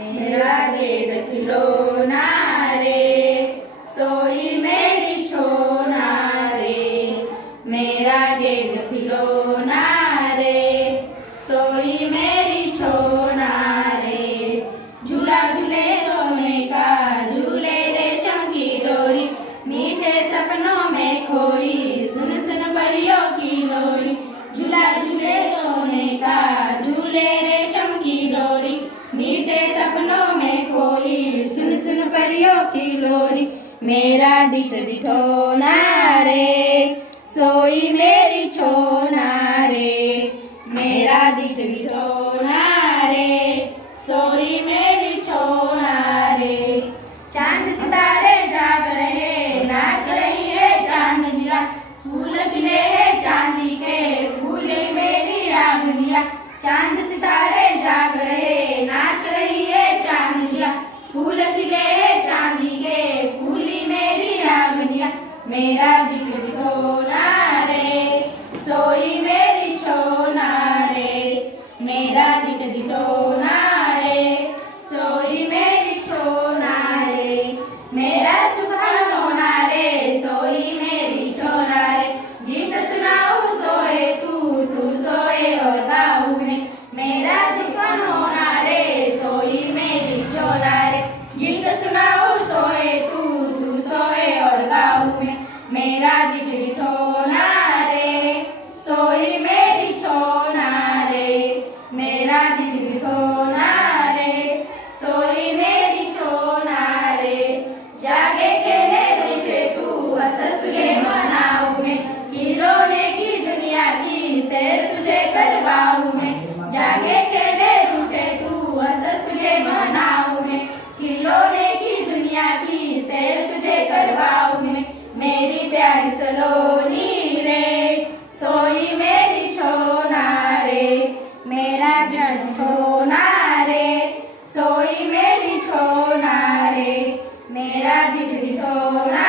मेरा गेद खिलौना रे, सोई मेरी छोना रे। मेरा गेद खिलौना रे, सोई मेरी छोना रे। झूला झूले सोने का, झूले रेशम की डोरी, मीठे सपनों में खोई, सुन सुन परियों की लोरी। झूला झूले सोने का, झूले रेशम की डोरी, मीठे सपनों में खोई, सुन सुन परियों की लोरी। मेरा दिठ दिठोना रे, सोई मेरी छोना रे। मेरा दिठ दिठोना रे, सोई मेरी छोना रे। चांद सितारे जाग रहे, नाच रही है चांदनिया, फूल खिले हैं चांदी के, फूले मेरी आंगनिया। चांद सितारे जाग रहे, नाच रही है चांदनिया, फूल खिले हैं चांदी के, फूली मेरी आंगनिया। मेरा दिख दिखोना रे, सोई मेरी छोना रे। मेरा दिख दिखोना रे, सोई मेरी छोना रे। मेरा सुखन होना रे, सोई मेरी छोना रे। गीत सुनाऊं सोए तू, तू सोए और गाऊं मैं। मेरा सुखन होना रे, सोई मेरी छोना रे। गीत सुनाऊं सोए तू, तू सोए और गाऊं मैं। मेरा दिठ दिठोना रे, सोई मेरी छोना रे। मेरा दिठ दिठोना रे, सोई मेरी छोना रे। जागे खेले रूठे तू, हंस तुझे मनाऊं मैं। खिलौने की दुनिया की सैर तुझे करवाऊं मैं। जागे खेले रूठे तू, हंस तुझे मनाऊं मैं। खिलौने की दुनिया की सैर तुझे करवाऊं मैं। मेरी प्यारी सलोनी रे, सोई मेरी छोना रे। मेरा दिठ दिठोना रे, सोई मेरी छोना रे। मेरा दिठ दिठोना